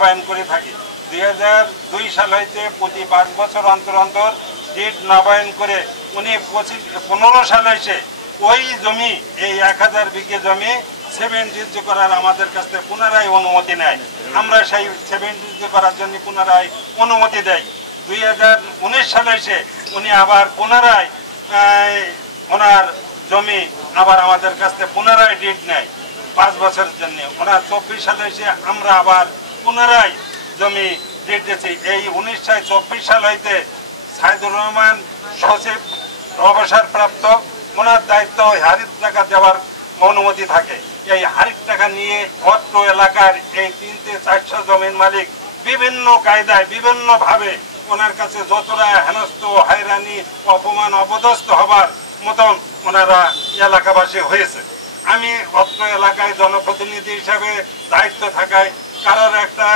নবায়ন করে থাকি। 2002 সাল হইতে প্রতি 5 বছর অন্তর অন্তর ডিড নবায়ন করে উনি 15 সালে এসে ওই জমি এই 1000 বিঘে জমি 70 করার আমাদের কাছ থেকে পুনরায় অনুমতি নেয়। আমরা সেই 70 করার জন্য পুনরায় অনুমতি দেয়। 2019 সালে এসে উনি আবার পুনরায় ওনার জমি আবার আমাদের কাছ থেকে পুনরায় ডিড নেয় 5 বছরের জন্য। ওনার 24 সালে এসে আমরা আবার পুনরায় জমি ডিড দিয়েছি। এই 1924 সাল হইতে সাইদুর রহমান সচিব অবসরপ্রাপ্ত, ওনার দায়িত্ব হারিত টাকা দেওয়ার অনুমতি থাকে। এই হারিত টাকা নিয়ে অত্র এলাকার এই 300-400 জমির মালিক বিভিন্ন কায়দায় বিভিন্নভাবে ওনার কাছে যতটা হেনস্থ, হয়রানি, অপমান, অপদস্থ হবার মতন ওনারা এলাকাবাসী হয়েছে। আমি অত্র এলাকায় জনপ্রতিনিধি হিসাবে দায়িত্ব থাকায় কারোর একটা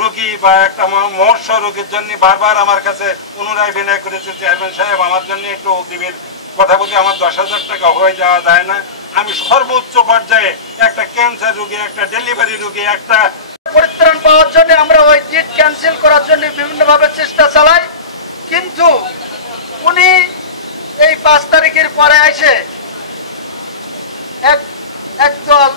রোগী বা একটা মহর্ষ রোগীর জন্য বারবার আমার কাছে পুনরায় বিনয় করেছে, চেয়ারম্যান সাহেব আমার জন্য একটু অগ্রিমের কথা বলতে আমার 10,000 টাকা হয়ে যাওয়া যায় না। আমি সর্বোচ্চ পর্যায়ে একটা ক্যান্সার রোগী, একটা ডেলিভারি রোগী, একটা পরিত্রাণ পাওয়ার জন্য আমরা ওই ডিড ক্যান্সেল করার জন্য বিভিন্নভাবে চেষ্টা চালাই। কিন্তু উনি এই 5 তারিখের পরে এসে একদল